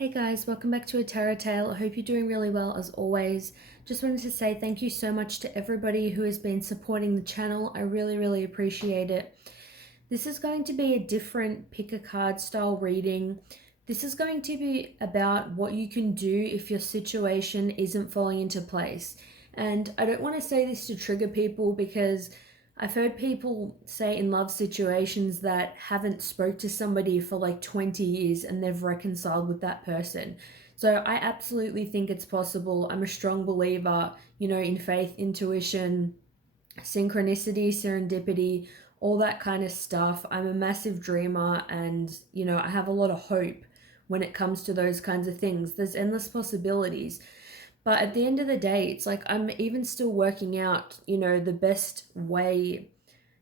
Hey guys, welcome back to a Tarot Tale. I hope you're doing really well as always. Just wanted to say thank you so much to everybody who has been supporting the channel. I really appreciate it. This is going to be a different pick a card style reading. This is going to be about what you can do if your situation isn't falling into place. And I don't want to say this to trigger people because I've heard people say in love situations that haven't spoke to somebody for like 20 years and they've reconciled with that person. So I absolutely think it's possible. I'm a strong believer, in faith, intuition, synchronicity, serendipity, all that kind of stuff. I'm a massive dreamer and, I have a lot of hope when it comes to those kinds of things. There's endless possibilities. But at the end of the day, it's like I'm even still working out, the best way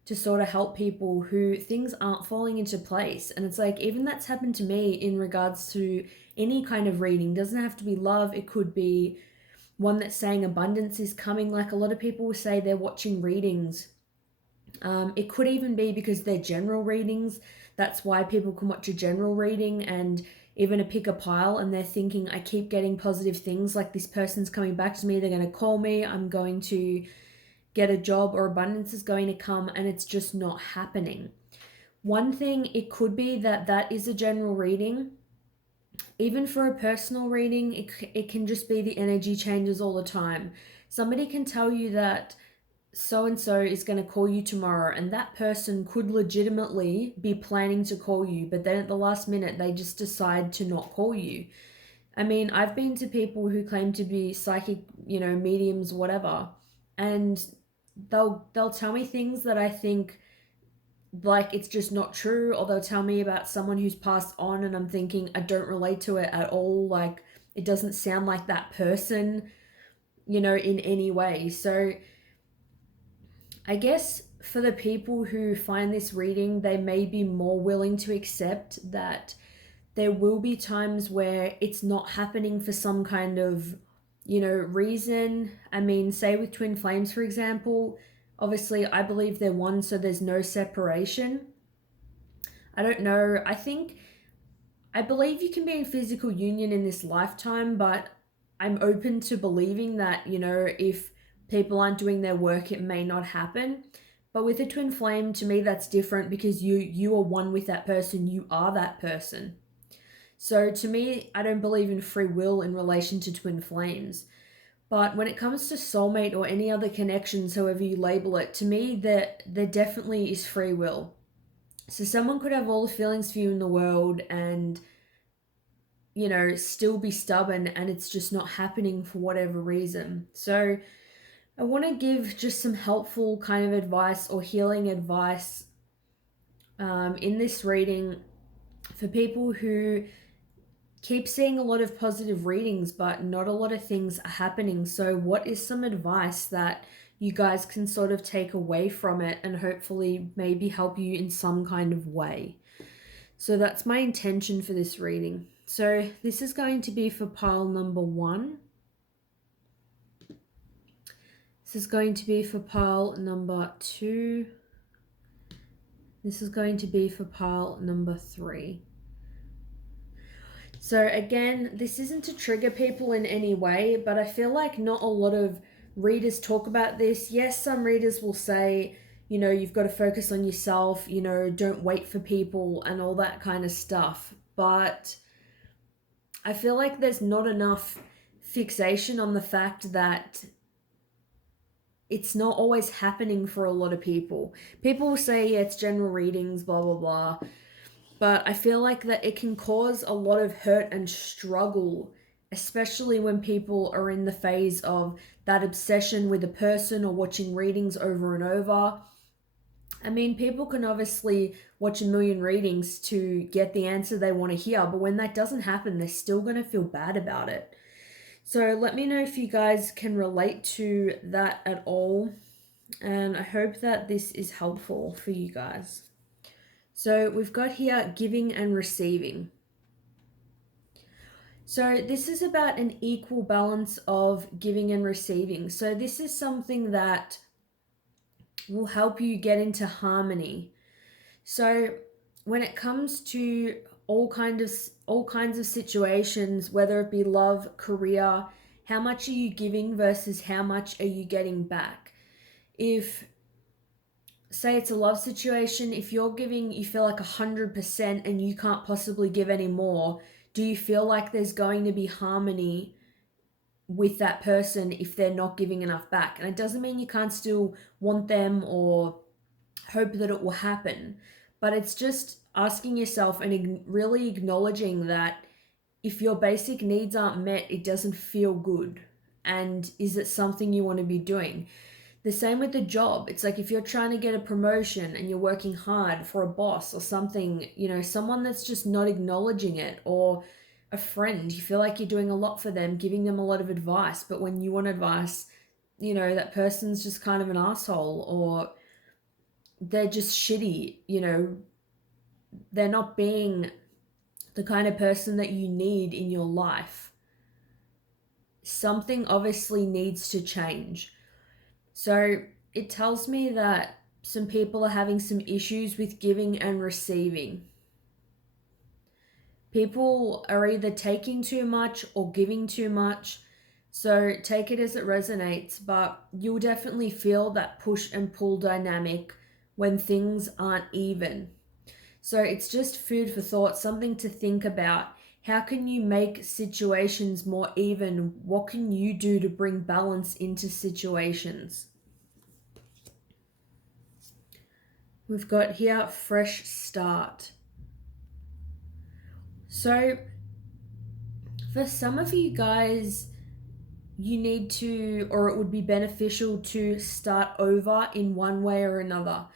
to sort of help people who things aren't falling into place. And it's like, even that's happened to me in regards to any kind of reading. It doesn't have to be love, it could be one that's saying abundance is coming. Like a lot of people will say they're watching readings. It could even be because they're general readings. That's why people can watch a general reading and even a pick a pile and they're thinking, I keep getting positive things, like this person's coming back to me, they're going to call me, I'm going to get a job, or abundance is going to come, and it's just not happening. One thing, it could be that is a general reading. Even for a personal reading, it can just be the energy changes all the time. Somebody can tell you that so and so is going to call you tomorrow, and that person could legitimately be planning to call you, but then at the last minute they just decide to not call you. I mean, I've been to people who claim to be psychic, mediums, whatever, and they'll tell me things that I think like it's just not true, or they'll tell me about someone who's passed on and I'm thinking I don't relate to it at all, like it doesn't sound like that person, in any way. So I guess for the people who find this reading, they may be more willing to accept that there will be times where it's not happening for some kind of, reason. I mean, say with twin flames, for example, obviously I believe they're one, so there's no separation. I don't know. I believe you can be in physical union in this lifetime, but I'm open to believing that, if people aren't doing their work, it may not happen. But with a twin flame, to me, that's different because you are one with that person. You are that person. So to me, I don't believe in free will in relation to twin flames. But when it comes to soulmate or any other connections, however you label it, to me, there definitely is free will. So someone could have all the feelings for you in the world and, still be stubborn, and it's just not happening for whatever reason. So I want to give just some helpful kind of advice or healing advice in this reading for people who keep seeing a lot of positive readings, but not a lot of things are happening. So what is some advice that you guys can sort of take away from it and hopefully maybe help you in some kind of way? So that's my intention for this reading. So this is going to be for pile number 1. This is going to be for pile number 2. This is going to be for pile number 3. So again, this isn't to trigger people in any way, but I feel like not a lot of readers talk about this. Yes, some readers will say, you've got to focus on yourself, don't wait for people and all that kind of stuff. But I feel like there's not enough fixation on the fact that it's not always happening for a lot of people. People will say, yeah, it's general readings, blah, blah, blah. But I feel like that it can cause a lot of hurt and struggle, especially when people are in the phase of that obsession with a person or watching readings over and over. I mean, people can obviously watch a million readings to get the answer they want to hear, but when that doesn't happen, they're still going to feel bad about it. So let me know if you guys can relate to that at all, and I hope that this is helpful for you guys. So we've got here giving and receiving. So this is about an equal balance of giving and receiving. So this is something that will help you get into harmony. So when it comes to all kinds of situations, whether it be love, career. How much are you giving versus how much are you getting back? If, say it's a love situation, if you're giving, you feel like 100% and you can't possibly give any more, do you feel like there's going to be harmony with that person if they're not giving enough back? And it doesn't mean you can't still want them or hope that it will happen, but it's just asking yourself and really acknowledging that if your basic needs aren't met, it doesn't feel good. And is it something you want to be doing? The same with the job. It's like if you're trying to get a promotion and you're working hard for a boss or something, someone that's just not acknowledging it, or a friend, you feel like you're doing a lot for them, giving them a lot of advice, but when you want advice, that person's just kind of an asshole, or they're just shitty, they're not being the kind of person that you need in your life. Something obviously needs to change. So it tells me that some people are having some issues with giving and receiving. People are either taking too much or giving too much. So take it as it resonates, but you'll definitely feel that push and pull dynamic when things aren't even. So it's just food for thought, something to think about. How can you make situations more even? What can you do to bring balance into situations? We've got here fresh start. So for some of you guys, you need to, or it would be beneficial to start over in one way or another.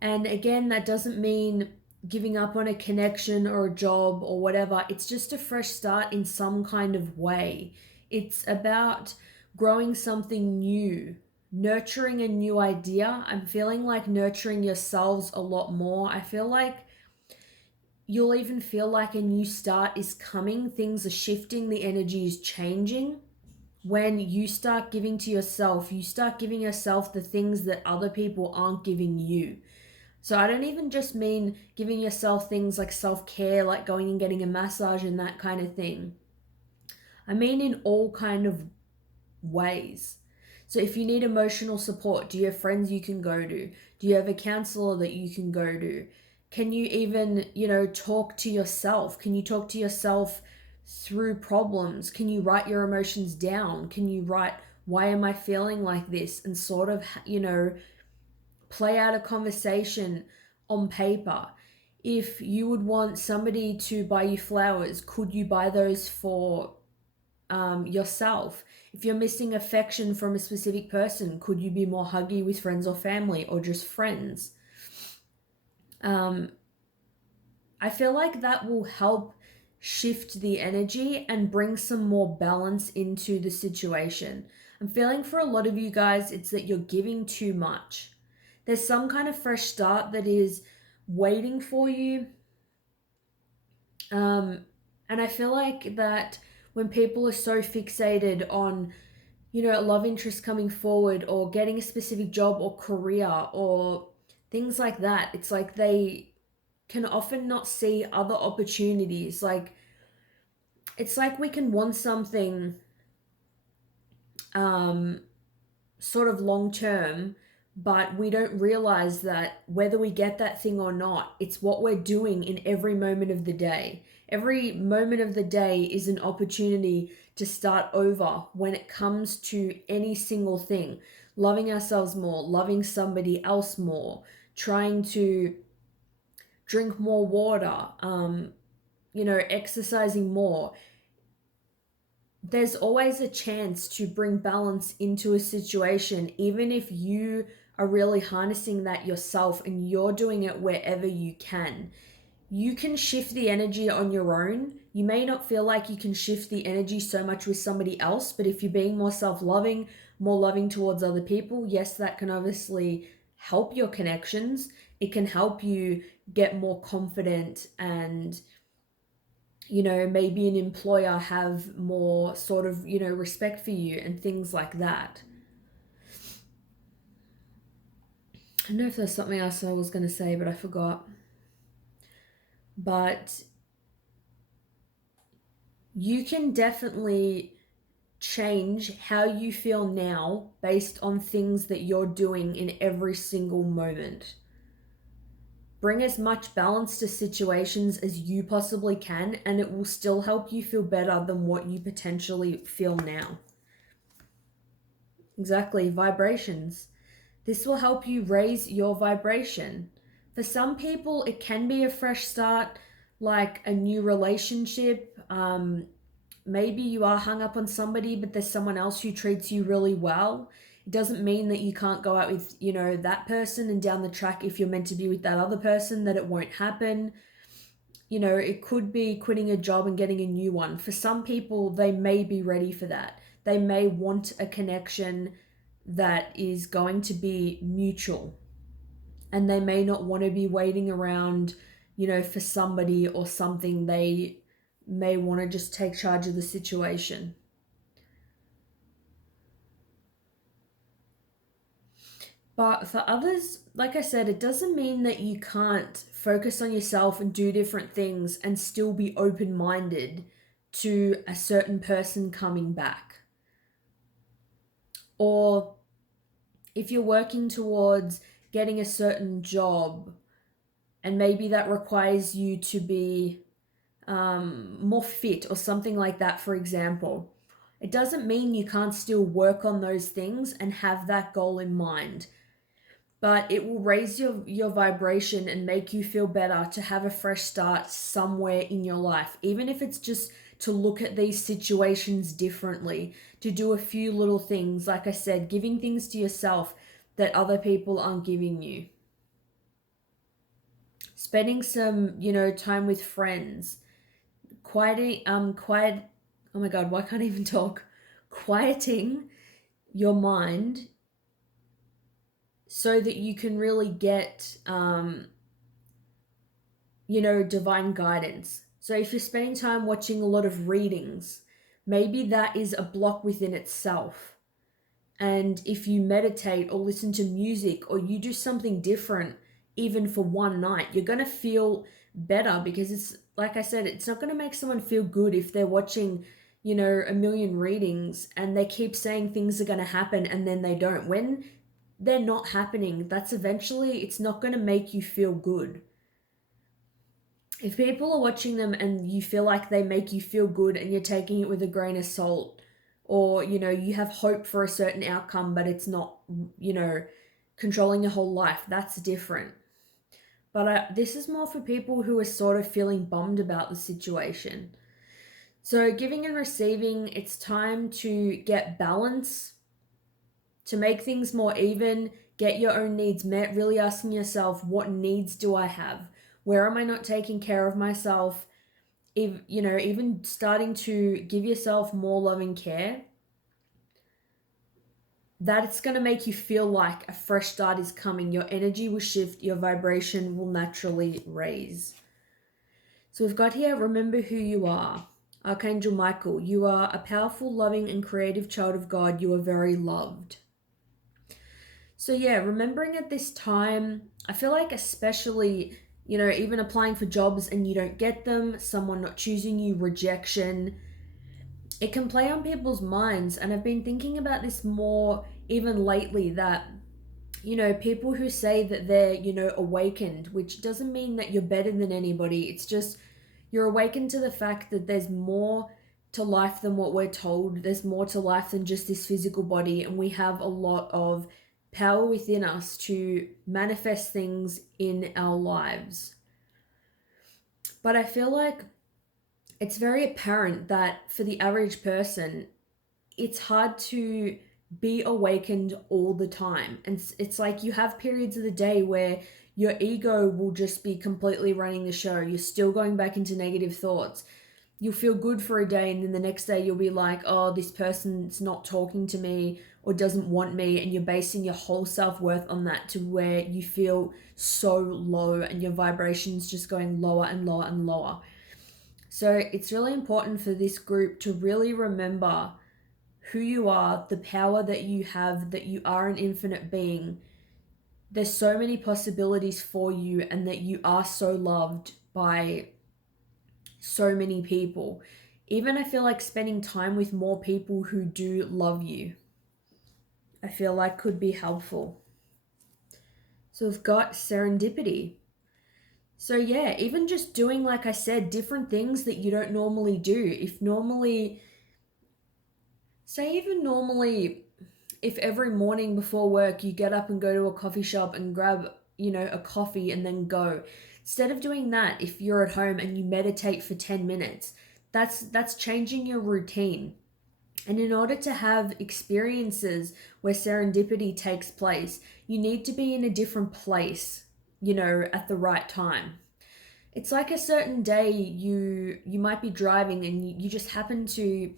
And again, that doesn't mean giving up on a connection or a job or whatever. It's just a fresh start in some kind of way. It's about growing something new, nurturing a new idea. I'm feeling like nurturing yourselves a lot more. I feel like you'll even feel like a new start is coming. Things are shifting, the energy is changing. When you start giving to yourself, you start giving yourself the things that other people aren't giving you. So I don't even just mean giving yourself things like self-care, like going and getting a massage and that kind of thing. I mean in all kind of ways. So if you need emotional support, do you have friends you can go to? Do you have a counselor that you can go to? Can you even, talk to yourself? Can you talk to yourself through problems? Can you write your emotions down? Can you write, why am I feeling like this? And sort of, play out a conversation on paper. If you would want somebody to buy you flowers, could you buy those for yourself? If you're missing affection from a specific person, could you be more huggy with friends or family, or just friends? I feel like that will help shift the energy and bring some more balance into the situation. I'm feeling for a lot of you guys, it's that you're giving too much. There's some kind of fresh start that is waiting for you. And I feel like that when people are so fixated on, a love interest coming forward or getting a specific job or career or things like that, it's like they can often not see other opportunities. Like, it's like we can want something sort of long term, but we don't realize that whether we get that thing or not, it's what we're doing in every moment of the day. Every moment of the day is an opportunity to start over when it comes to any single thing. Loving ourselves more, loving somebody else more, trying to drink more water, exercising more. There's always a chance to bring balance into a situation, even if you are really harnessing that yourself and you're doing it wherever you can. You can shift the energy on your own. You may not feel like you can shift the energy so much with somebody else, but if you're being more self-loving, more loving towards other people, yes, that can obviously help your connections. It can help you get more confident and maybe an employer have more sort of, respect for you and things like that. I don't know if there's something else I was going to say, but I forgot. But you can definitely change how you feel now based on things that you're doing in every single moment. Bring as much balance to situations as you possibly can, and it will still help you feel better than what you potentially feel now. Exactly, vibrations. This will help you raise your vibration. For some people, it can be a fresh start, like a new relationship. Maybe you are hung up on somebody, but there's someone else who treats you really well. It doesn't mean that you can't go out with, that person, and down the track, if you're meant to be with that other person, that it won't happen. It could be quitting a job and getting a new one. For some people, they may be ready for that. They may want a connection that is going to be mutual, and they may not want to be waiting around, for somebody or something. They may want to just take charge of the situation. But for others, like I said, it doesn't mean that you can't focus on yourself and do different things and still be open minded to a certain person coming back. Or if you're working towards getting a certain job, and maybe that requires you to be more fit or something like that, for example, it doesn't mean you can't still work on those things and have that goal in mind. But it will raise your vibration and make you feel better to have a fresh start somewhere in your life, even if it's just to look at these situations differently, to do a few little things, like I said, giving things to yourself that other people aren't giving you. Spending some, time with friends, quiet, oh my god, why can't I even talk? Quieting your mind so that you can really get divine guidance. So if you're spending time watching a lot of readings, maybe that is a block within itself. And if you meditate or listen to music or you do something different, even for one night, you're going to feel better, because it's like I said, it's not going to make someone feel good if they're watching, a million readings and they keep saying things are going to happen and then they don't. When they're not happening, that's eventually, it's not going to make you feel good. If people are watching them and you feel like they make you feel good and you're taking it with a grain of salt, or you have hope for a certain outcome but it's not, controlling your whole life, that's different. But this is more for people who are sort of feeling bummed about the situation. So giving and receiving, it's time to get balance, to make things more even, get your own needs met, really asking yourself, what needs do I have? Where am I not taking care of myself? If, even starting to give yourself more loving care, that's going to make you feel like a fresh start is coming. Your energy will shift, your vibration will naturally raise. So we've got here, remember who you are. Archangel Michael, you are a powerful, loving, and creative child of God. You are very loved. So yeah, remembering at this time, I feel like especially, even applying for jobs and you don't get them, someone not choosing you, rejection, it can play on people's minds. And I've been thinking about this more even lately, that, people who say that they're, awakened, which doesn't mean that you're better than anybody. It's just you're awakened to the fact that there's more to life than what we're told. There's more to life than just this physical body. And we have a lot of power within us to manifest things in our lives. But I feel like it's very apparent that for the average person, it's hard to be awakened all the time. And it's like you have periods of the day where your ego will just be completely running the show. You're still going back into negative thoughts. You'll feel good for a day, and then the next day you'll be like, oh, this person's not talking to me or doesn't want me, and you're basing your whole self-worth on that, to where you feel so low and your vibration's just going lower and lower and lower. So it's really important for this group to really remember who you are, the power that you have, that you are an infinite being. There's so many possibilities for you, and that you are so loved by so many people. Even I feel like spending time with more people who do love you, I feel like could be helpful. So we've got serendipity. So yeah, even just doing, like I said, different things that you don't normally do. If every morning before work you get up and go to a coffee shop and grab, a coffee and then go. Instead of doing that, if you're at home and you meditate for 10 minutes, that's changing your routine. And in order to have experiences where serendipity takes place, you need to be in a different place, at the right time. It's like a certain day you might be driving and you just happen to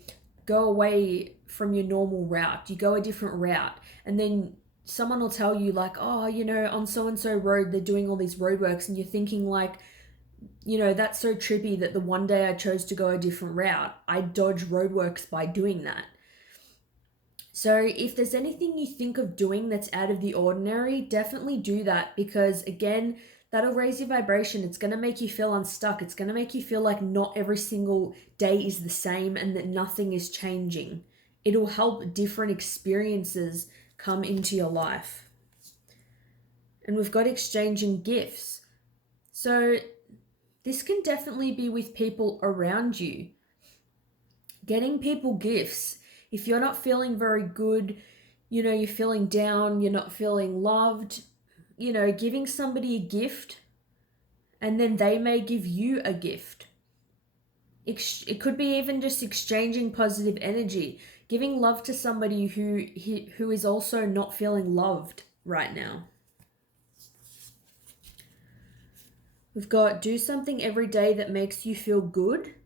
go away from your normal route. You go a different route, and then someone will tell you like, "Oh, on so and so road they're doing all these roadworks," and you're thinking like, that's so trippy that the one day I chose to go a different route, I dodge roadworks by doing that. So if there's anything you think of doing that's out of the ordinary, definitely do that, because again, that'll raise your vibration. It's going to make you feel unstuck. It's going to make you feel like not every single day is the same and that nothing is changing. It'll help different experiences come into your life. And we've got exchanging gifts. So this can definitely be with people around you. Getting people gifts. If you're not feeling very good, you're feeling down, you're not feeling loved, giving somebody a gift, and then they may give you a gift. It could be even just exchanging positive energy, giving love to somebody who is also not feeling loved right now. We've got do something every day that makes you feel good.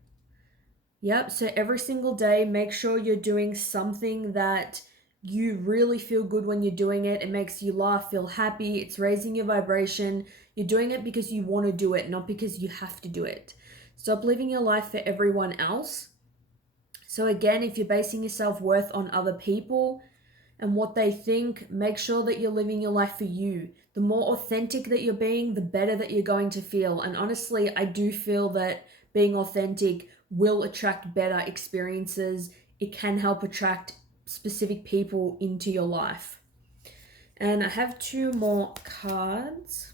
Yep, so every single day, make sure you're doing something that you really feel good when you're doing it. It makes you laugh, feel happy, it's raising your vibration. You're doing it because you want to do it, not because you have to do it. Stop living your life for everyone else. So again, if you're basing your self-worth on other people and what they think, make sure that you're living your life for you. The more authentic that you're being, the better that you're going to feel. And honestly, I do feel that being authentic will attract better experiences. It can help attract specific people into your life. And I have 2 more cards.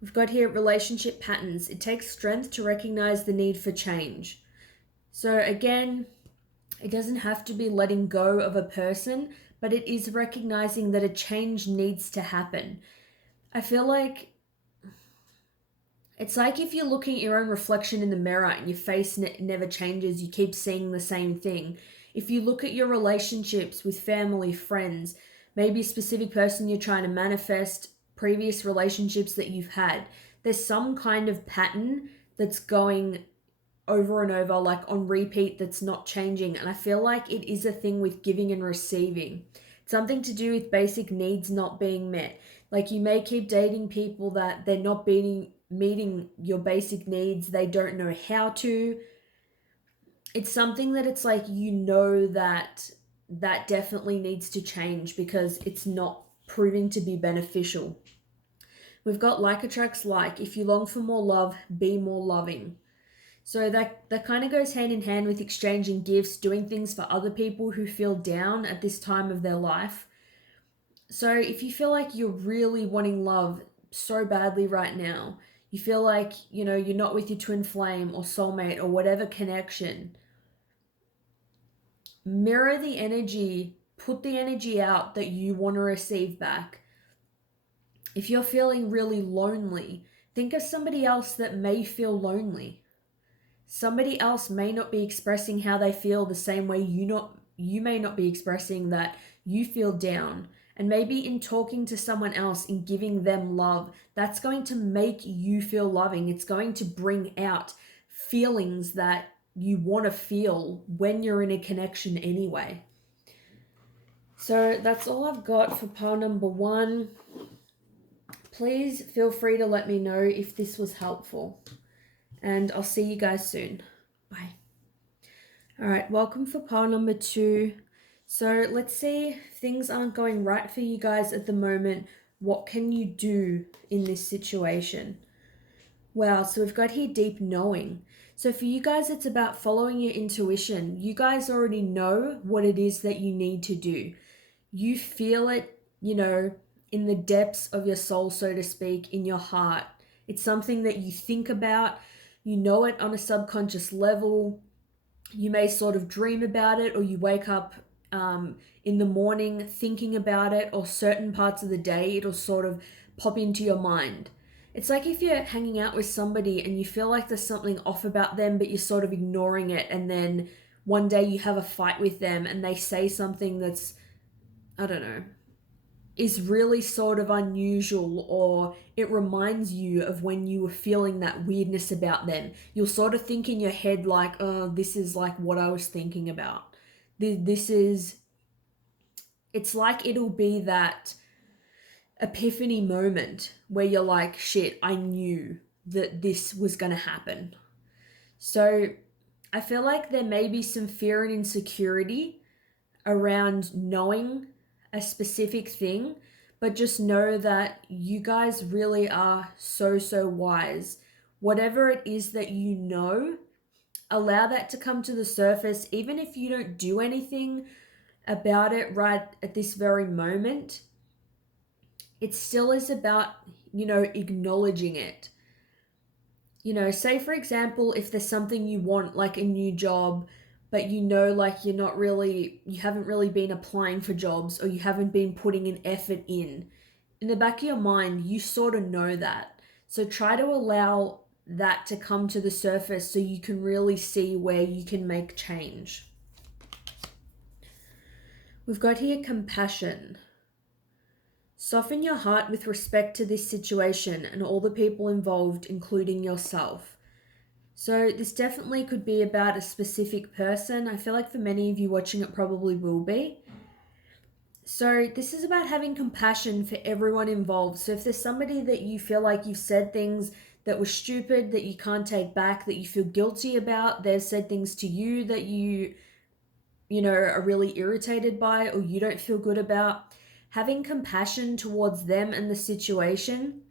We've got here relationship patterns. It takes strength to recognize the need for change. So again, it doesn't have to be letting go of a person, but it is recognizing that a change needs to happen. I feel like it's like if you're looking at your own reflection in the mirror and your face never changes, you keep seeing the same thing. If you look at your relationships with family, friends, maybe a specific person you're trying to manifest, previous relationships that you've had, there's some kind of pattern that's going over and over, like on repeat, that's not changing. And I feel like it is a thing with giving and receiving. It's something to do with basic needs not being met. Like you may keep dating people that they're not meeting your basic needs. They don't know how to. It's something that it's like, that definitely needs to change because it's not proving to be beneficial. We've got like attracts like. If you long for more love, be more loving. So that kind of goes hand in hand with exchanging gifts, doing things for other people who feel down at this time of their life. So if you feel like you're really wanting love so badly right now, you feel like, you're not with your twin flame or soulmate or whatever connection, mirror the energy, put the energy out that you want to receive back. If you're feeling really lonely, think of somebody else that may feel lonely. Somebody else may not be expressing how they feel the same way you may not be expressing that you feel down. And maybe in talking to someone else and giving them love, that's going to make you feel loving. It's going to bring out feelings that you want to feel when you're in a connection anyway. So that's all I've got for pile number 1. Please feel free to let me know if this was helpful. And I'll see you guys soon. Bye. All right, welcome for pile number 2. So let's see if things aren't going right for you guys at the moment. What can you do in this situation? Wow, so we've got here deep knowing. So for you guys, it's about following your intuition. You guys already know what it is that you need to do. You feel it, in the depths of your soul, so to speak, in your heart. It's something that you think about, you know it on a subconscious level. You may sort of dream about it, or you wake up in the morning thinking about it, or certain parts of the day it'll sort of pop into your mind. It's like if you're hanging out with somebody and you feel like there's something off about them, but you're sort of ignoring it, and then one day you have a fight with them and they say something that's, I don't know, is really sort of unusual, or it reminds you of when you were feeling that weirdness about them. You'll sort of think in your head, like, oh, this is like what I was thinking about. This is, it's like it'll be that epiphany moment where you're like, shit, I knew that this was going to happen. So I feel like there may be some fear and insecurity around knowing a specific thing, but just know that you guys really are so, so wise. Whatever it is that you know, allow that to come to the surface, even if you don't do anything about it right at this very moment. It still is about, acknowledging it. Say for example, if there's something you want, like a new job, but like you haven't really been applying for jobs, or you haven't been putting an effort in the back of your mind, you sort of know that. So try to allow that to come to the surface so you can really see where you can make change. We've got here compassion. Soften your heart with respect to this situation and all the people involved, including yourself. So this definitely could be about a specific person. I feel like for many of you watching it probably will be. So this is about having compassion for everyone involved. So if there's somebody that you feel like you've said things that were stupid, that you can't take back, that you feel guilty about, they've said things to you that you are really irritated by, or you don't feel good about, having compassion towards them and the situation,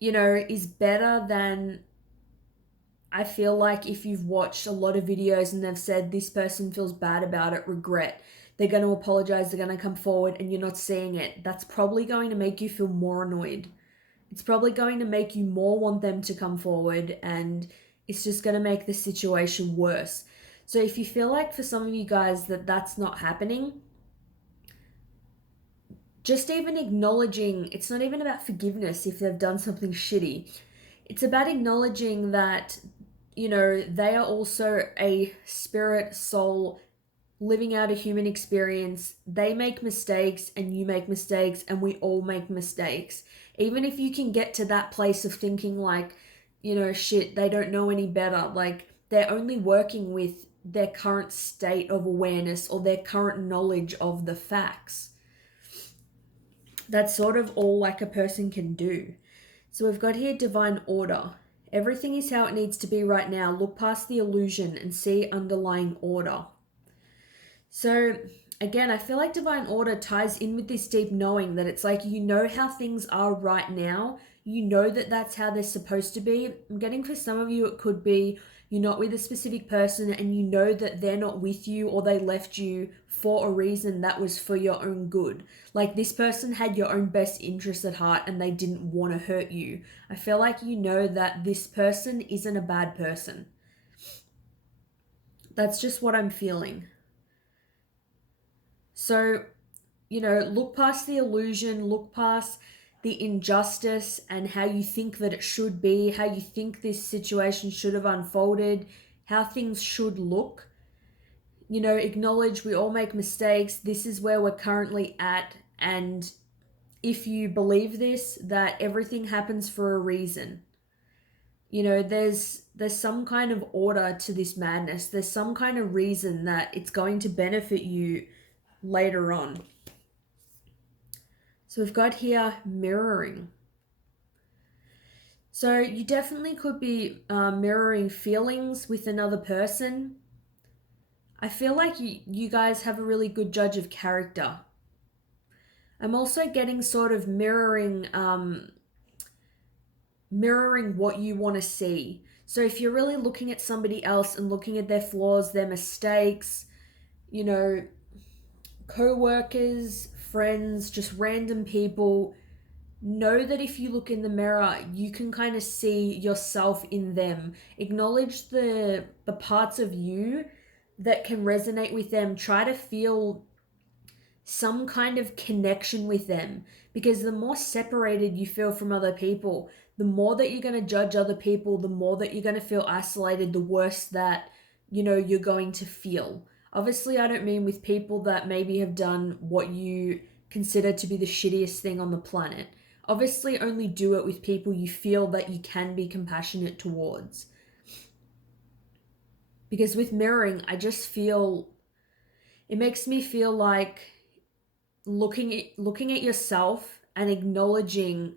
is better than, I feel like, if you've watched a lot of videos and they've said this person feels bad about it, regret, they're going to apologize, they're going to come forward, and you're not seeing it. That's probably going to make you feel more annoyed. It's probably going to make you more want them to come forward, and it's just going to make the situation worse. So if you feel like for some of you guys that that's not happening, just even acknowledging, it's not even about forgiveness if they've done something shitty. It's about acknowledging that, they are also a spirit, soul, living out a human experience. They make mistakes and you make mistakes and we all make mistakes. Even if you can get to that place of thinking like, shit, they don't know any better. Like, they're only working with their current state of awareness or their current knowledge of the facts. That's sort of all like a person can do. So we've got here divine order. Everything is how it needs to be right now. Look past the illusion and see underlying order. So again, I feel like divine order ties in with this deep knowing that it's like, how things are right now. You know that that's how they're supposed to be. I'm getting for some of you, it could be you're not with a specific person and you know that they're not with you or they left you for a reason that was for your own good. Like this person had your own best interests at heart and they didn't want to hurt you. I feel like that this person isn't a bad person. That's just what I'm feeling. So, look past the illusion, look past the injustice and how you think that it should be, how you think this situation should have unfolded, how things should look. Acknowledge we all make mistakes. This is where we're currently at. And if you believe this, that everything happens for a reason. There's some kind of order to this madness. There's some kind of reason that it's going to benefit you later on. So we've got here mirroring. So you definitely could be mirroring feelings with another person. I feel like you guys have a really good judge of character. I'm also getting sort of mirroring what you want to see. So if you're really looking at somebody else and looking at their flaws, their mistakes, you know, co-workers, friends, just random people, know that if you look in the mirror, you can kind of see yourself in them. Acknowledge the parts of you that can resonate with them. Try to feel some kind of connection with them, because the more separated you feel from other people, the more that you're going to judge other people, the more that you're going to feel isolated, the worse that you're going to feel. Obviously, I don't mean with people that maybe have done what you consider to be the shittiest thing on the planet. Obviously, only do it with people you feel that you can be compassionate towards. Because with mirroring, I just feel it makes me feel like looking at yourself and acknowledging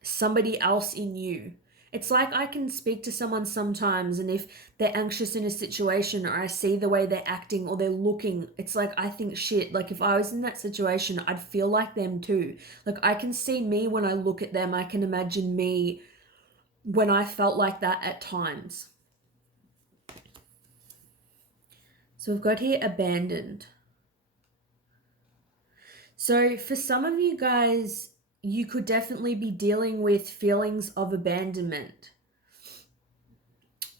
somebody else in you. It's like I can speak to someone sometimes, and if they're anxious in a situation, or I see the way they're acting or they're looking, it's like I think, shit, like if I was in that situation, I'd feel like them too. Like I can see me when I look at them, I can imagine me when I felt like that at times. So we've got here abandoned. So for some of you guys, you could definitely be dealing with feelings of abandonment.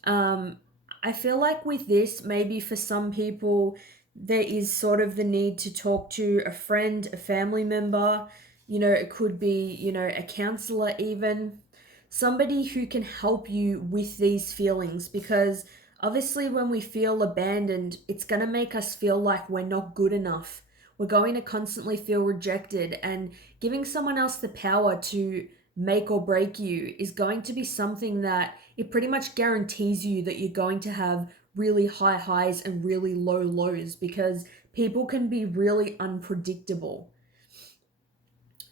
I feel like with this, maybe for some people, there is sort of the need to talk to a friend, a family member. It could be, a counselor even. Somebody who can help you with these feelings, because obviously when we feel abandoned, it's going to make us feel like we're not good enough. We're going to constantly feel rejected, and giving someone else the power to make or break you is going to be something that it pretty much guarantees you that you're going to have really high highs and really low lows, because people can be really unpredictable.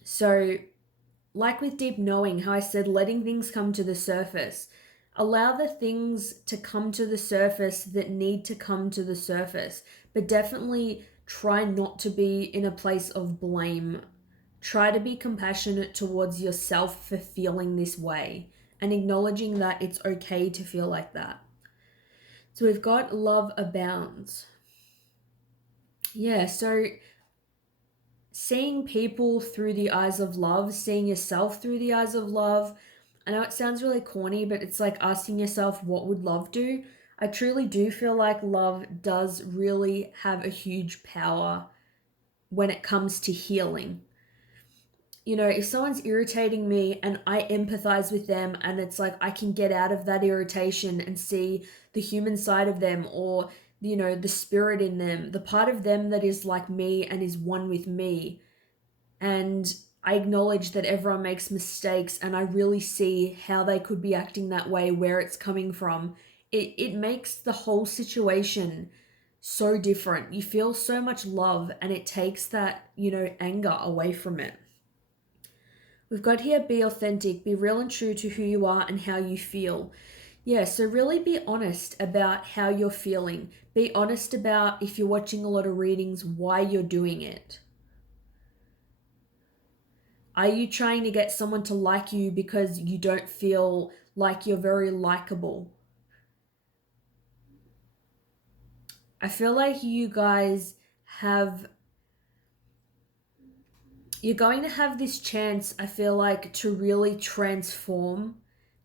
So, like with deep knowing, how I said letting things come to the surface, allow the things to come to the surface that need to come to the surface, but definitely try not to be in a place of blame. Try to be compassionate towards yourself for feeling this way, and acknowledging that it's okay to feel like that. So we've got love abounds. Yeah, so seeing people through the eyes of love, seeing yourself through the eyes of love. I know it sounds really corny, but it's like asking yourself, what would love do? I truly do feel like love does really have a huge power when it comes to healing. If someone's irritating me and I empathize with them, and it's like I can get out of that irritation and see the human side of them, or, the spirit in them, the part of them that is like me and is one with me. And I acknowledge that everyone makes mistakes, and I really see how they could be acting that way, where it's coming from. It makes the whole situation so different. You feel so much love, and it takes that, anger away from it. We've got here, be authentic, be real and true to who you are and how you feel. Yeah, so really be honest about how you're feeling. Be honest about, if you're watching a lot of readings, why you're doing it. Are you trying to get someone to like you because you don't feel like you're very likable? I feel like you guys you're going to have this chance, I feel like, to really transform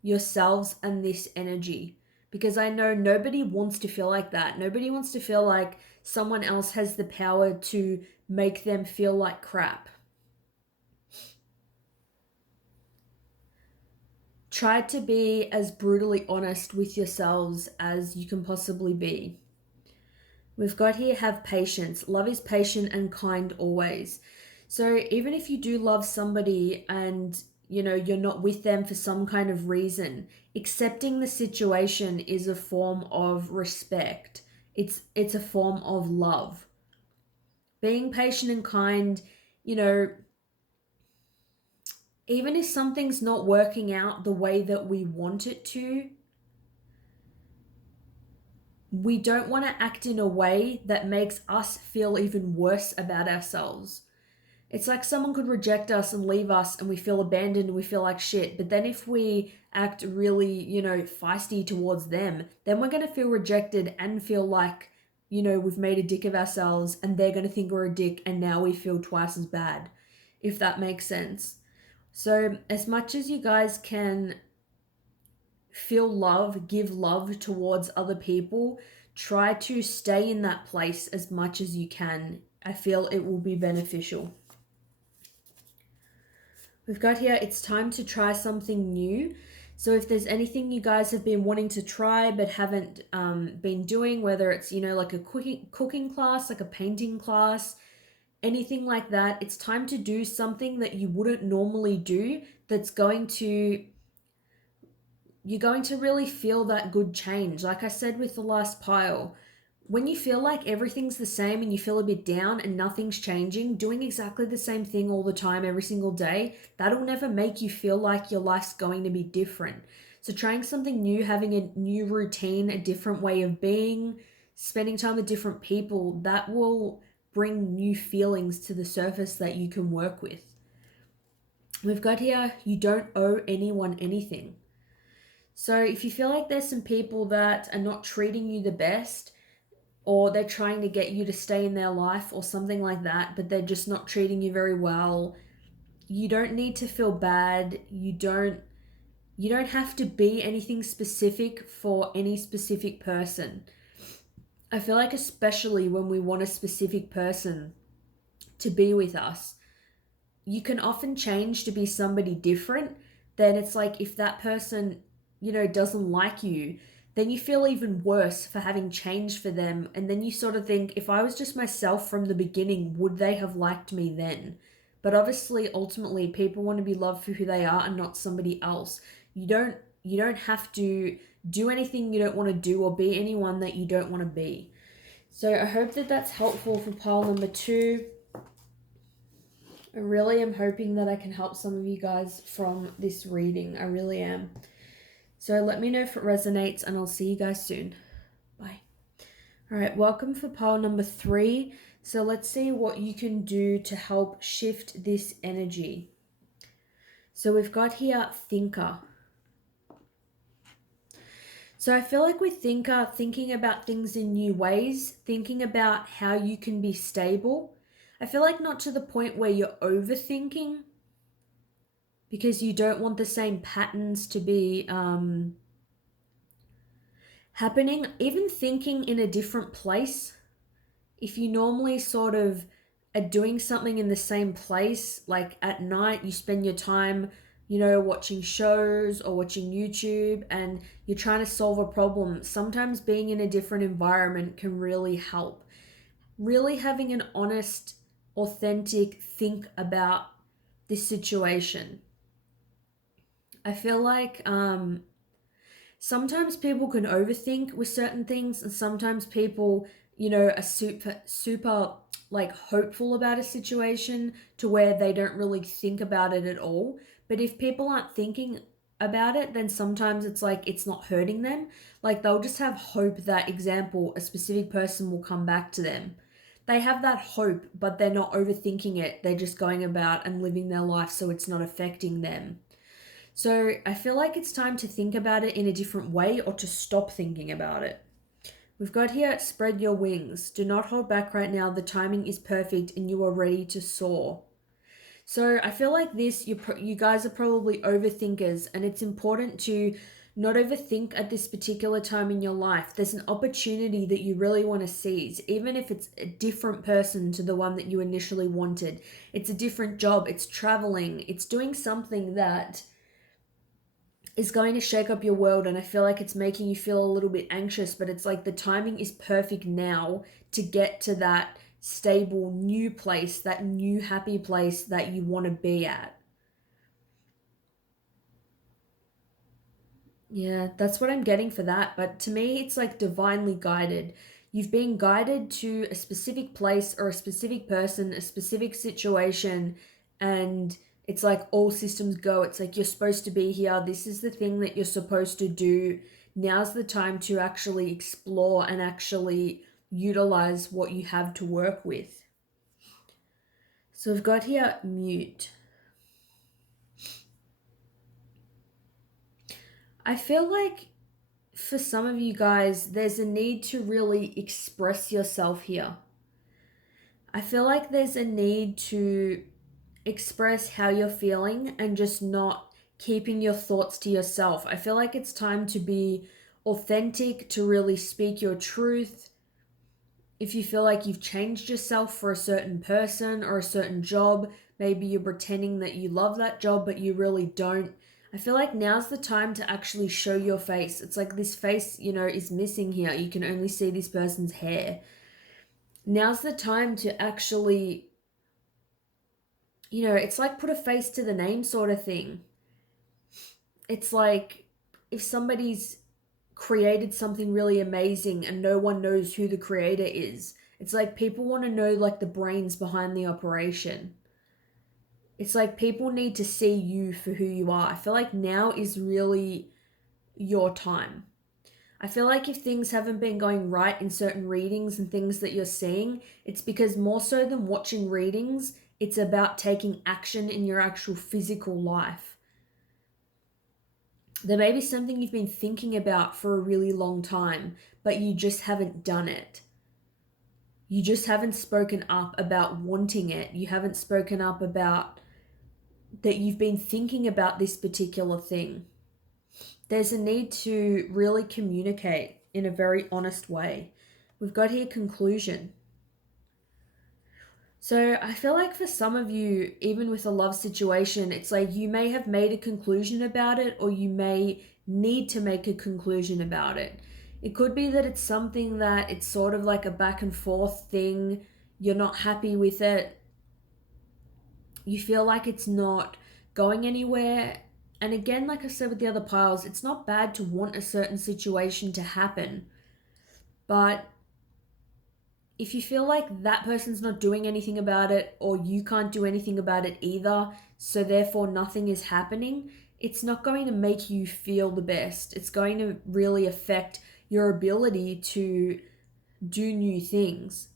yourselves and this energy. Because I know nobody wants to feel like that. Nobody wants to feel like someone else has the power to make them feel like crap. Try to be as brutally honest with yourselves as you can possibly be. We've got here, have patience. Love is patient and kind always. So even if you do love somebody and you're not with them for some kind of reason, accepting the situation is a form of respect. It's a form of love. Being patient and kind, even if something's not working out the way that we want it to, we don't want to act in a way that makes us feel even worse about ourselves. It's like someone could reject us and leave us and we feel abandoned and we feel like shit. But then if we act really, feisty towards them, then we're going to feel rejected and feel like, we've made a dick of ourselves and they're going to think we're a dick and now we feel twice as bad, if that makes sense. So as much as you guys can feel love, give love towards other people, try to stay in that place as much as you can. I feel it will be beneficial. We've got here, it's time to try something new. So if there's anything you guys have been wanting to try but haven't been doing, whether it's, like a cooking class, like a painting class, anything like that, it's time to do something that you wouldn't normally do that's you're going to really feel that good change. Like I said with the last pile, when you feel like everything's the same and you feel a bit down and nothing's changing, doing exactly the same thing all the time, every single day, that'll never make you feel like your life's going to be different. So trying something new, having a new routine, a different way of being, spending time with different people, that will bring new feelings to the surface that you can work with. We've got here, you don't owe anyone anything. So if you feel like there's some people that are not treating you the best, or they're trying to get you to stay in their life or something like that, but they're just not treating you very well, you don't need to feel bad. You don't have to be anything specific for any specific person. I feel like especially when we want a specific person to be with us, you can often change to be somebody different. Then it's like if that person, doesn't like you, then you feel even worse for having changed for them. And then you sort of think, if I was just myself from the beginning, would they have liked me then? But obviously, ultimately, people want to be loved for who they are and not somebody else. You don't have to do anything you don't want to do or be anyone that you don't want to be. So I hope that that's helpful for pile number 2. I really am hoping that I can help some of you guys from this reading. I really am. So let me know if it resonates and I'll see you guys soon. Bye. All right, welcome for pile number 3. So let's see what you can do to help shift this energy. So we've got here thinker. So I feel like with thinker, thinking about things in new ways, thinking about how you can be stable. I feel like not to the point where you're overthinking, because you don't want the same patterns to be happening. Even thinking in a different place. If you normally sort of are doing something in the same place, like at night, you spend your time, watching shows or watching YouTube and you're trying to solve a problem, sometimes being in a different environment can really help. Really having an honest, authentic think about this situation. I feel like sometimes people can overthink with certain things, and sometimes people, are super like hopeful about a situation to where they don't really think about it at all. But if people aren't thinking about it, then sometimes it's like it's not hurting them. Like they'll just have hope that, example, a specific person will come back to them. They have that hope, but they're not overthinking it. They're just going about and living their life so it's not affecting them. So I feel like it's time to think about it in a different way or to stop thinking about it. We've got here, spread your wings. Do not hold back right now. The timing is perfect and you are ready to soar. So I feel like this, you guys are probably overthinkers, and it's important to not overthink at this particular time in your life. There's an opportunity that you really want to seize, even if it's a different person to the one that you initially wanted. It's a different job, it's traveling, it's doing something that is going to shake up your world, and I feel like it's making you feel a little bit anxious, but it's like the timing is perfect now to get to that stable new place, that new happy place that you want to be at. Yeah, that's what I'm getting for that, but to me it's like divinely guided. You've been guided to a specific place or a specific person, a specific situation, and it's like all systems go. It's like you're supposed to be here. This is the thing that you're supposed to do. Now's the time to actually explore and actually utilize what you have to work with. So we've got here mute. I feel like for some of you guys, there's a need to really express yourself here. I feel like there's a need to express how you're feeling and just not keeping your thoughts to yourself. I feel like it's time to be authentic, to really speak your truth. If you feel like you've changed yourself for a certain person or a certain job, maybe you're pretending that you love that job, but you really don't. I feel like now's the time to actually show your face. It's like this face, is missing here. You can only see this person's hair. Now's the time to actually, it's like put a face to the name sort of thing. It's like if somebody's created something really amazing and no one knows who the creator is. It's like people want to know like the brains behind the operation. It's like people need to see you for who you are. I feel like now is really your time. I feel like if things haven't been going right in certain readings and things that you're seeing, it's because more so than watching readings, it's about taking action in your actual physical life. There may be something you've been thinking about for a really long time, but you just haven't done it. You just haven't spoken up about wanting it. You haven't spoken up about that you've been thinking about this particular thing. There's a need to really communicate in a very honest way. We've got here conclusion. So I feel like for some of you, even with a love situation, it's like you may have made a conclusion about it or you may need to make a conclusion about it. It could be that it's something that it's sort of like a back and forth thing. You're not happy with it. You feel like it's not going anywhere. And again, like I said with the other piles, it's not bad to want a certain situation to happen. But if you feel like that person's not doing anything about it or you can't do anything about it either, so therefore nothing is happening, it's not going to make you feel the best. It's going to really affect your ability to do new things.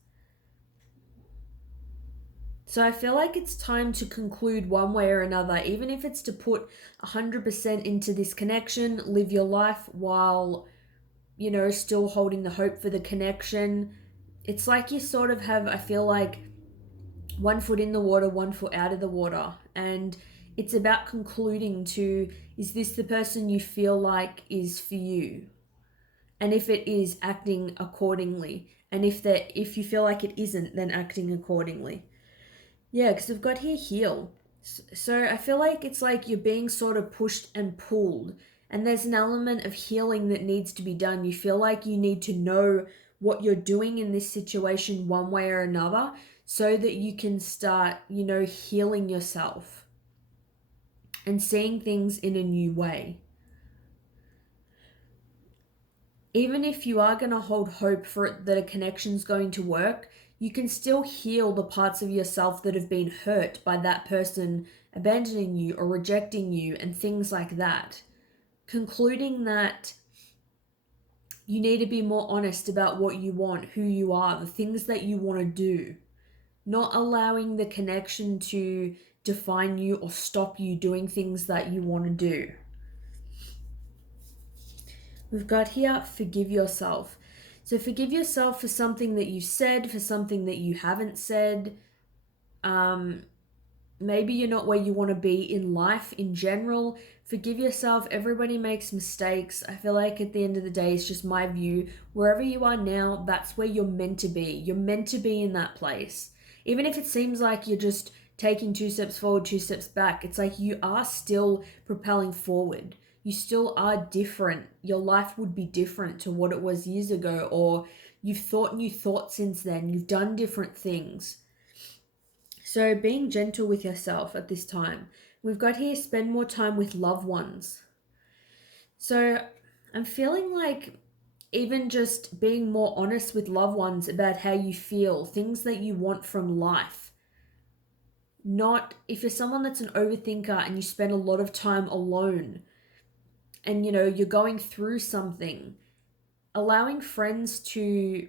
So I feel like it's time to conclude one way or another, even if it's to put 100% into this connection, live your life while, still holding the hope for the connection. It's like you sort of have, I feel like, 1 foot in the water, 1 foot out of the water. And it's about concluding to, is this the person you feel like is for you? And if it is, acting accordingly. And if you feel like it isn't, then acting accordingly. Yeah, because we've got here heal. So I feel like it's like you're being sort of pushed and pulled. And there's an element of healing that needs to be done. You feel like you need to know what you're doing in this situation one way or another so that you can start, healing yourself and seeing things in a new way. Even if you are going to hold hope for it that a connection's going to work, you can still heal the parts of yourself that have been hurt by that person abandoning you or rejecting you and things like that. Concluding that you need to be more honest about what you want, who you are, the things that you want to do. Not allowing the connection to define you or stop you doing things that you want to do. We've got here, forgive yourself. So forgive yourself for something that you said, for something that you haven't said. Maybe you're not where you want to be in life in general. Forgive yourself. Everybody makes mistakes. I feel like at the end of the day, it's just my view. Wherever you are now, that's where you're meant to be. You're meant to be in that place. Even if it seems like you're just taking 2 steps forward, 2 steps back, it's like you are still propelling forward. You still are different. Your life would be different to what it was years ago, or you've thought new thoughts since then. You've done different things. So being gentle with yourself at this time. We've got here, spend more time with loved ones. So I'm feeling like even just being more honest with loved ones about how you feel, things that you want from life. Not if you're someone that's an overthinker and you spend a lot of time alone and you're going through something, allowing friends to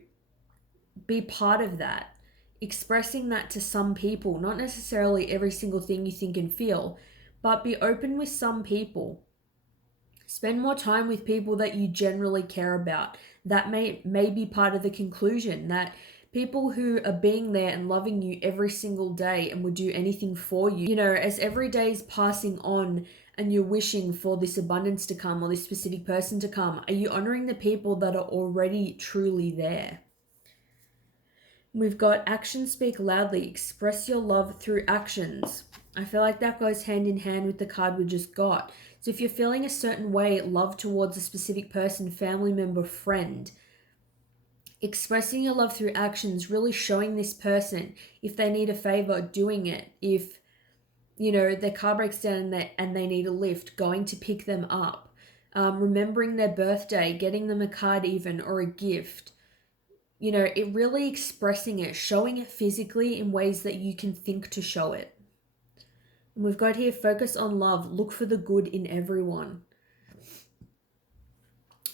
be part of that. expressing that to some people, not necessarily every single thing you think and feel, but be open with some people. Spend more time with people that you generally care about. That may be part of the conclusion, that people who are being there and loving you every single day and would do anything for you. You know, as every day is passing on and you're wishing for this abundance to come or this specific person to come, are you honoring the people that are already truly there? We've got actions speak loudly. Express your love through actions. I feel like that goes hand in hand with the card we just got. So if you're feeling a certain way, love towards a specific person, family member, friend, expressing your love through actions, really showing this person, if they need a favor, doing it. If, you know, their car breaks down and they need a lift, going to pick them up. Remembering their birthday, getting them a card even, or a gift. You know, it really expressing it, showing it physically in ways that you can think to show it. And we've got here, focus on love, look for the good in everyone.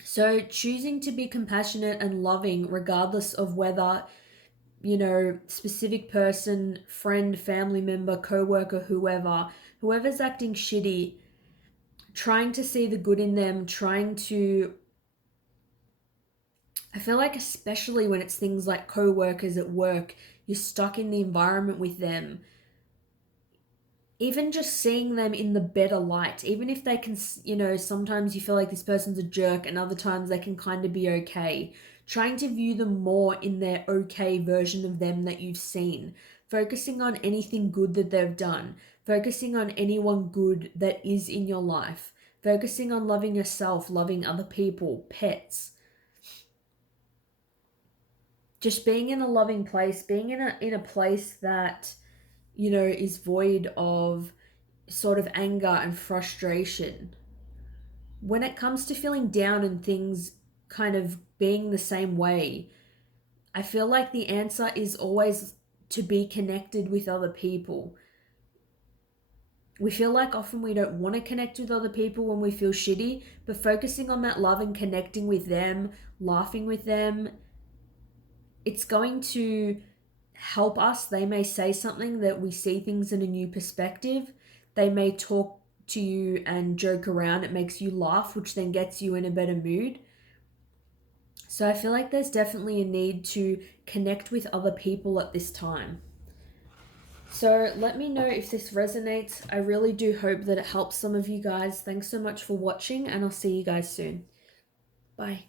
So choosing to be compassionate and loving, regardless of whether, you know, specific person, friend, family member, co-worker, whoever's acting shitty, trying to see the good in them, trying to, I feel like especially when it's things like co-workers at work, you're stuck in the environment with them. Even just seeing them in the better light, even if they can, you know, sometimes you feel like this person's a jerk and other times they can kind of be okay. Trying to view them more in their okay version of them that you've seen. Focusing on anything good that they've done. Focusing on anyone good that is in your life. Focusing on loving yourself, loving other people, pets. Just being in a loving place, being in a place that, you know, is void of sort of anger and frustration. When it comes to feeling down and things kind of being the same way, I feel like the answer is always to be connected with other people. We feel like often we don't want to connect with other people when we feel shitty, but focusing on that love and connecting with them, laughing with them, it's going to help us. They may say something that we see things in a new perspective. They may talk to you and joke around. It makes you laugh, which then gets you in a better mood. So I feel like there's definitely a need to connect with other people at this time. So let me know if this resonates. I really do hope that it helps some of you guys. Thanks so much for watching, and I'll see you guys soon. Bye.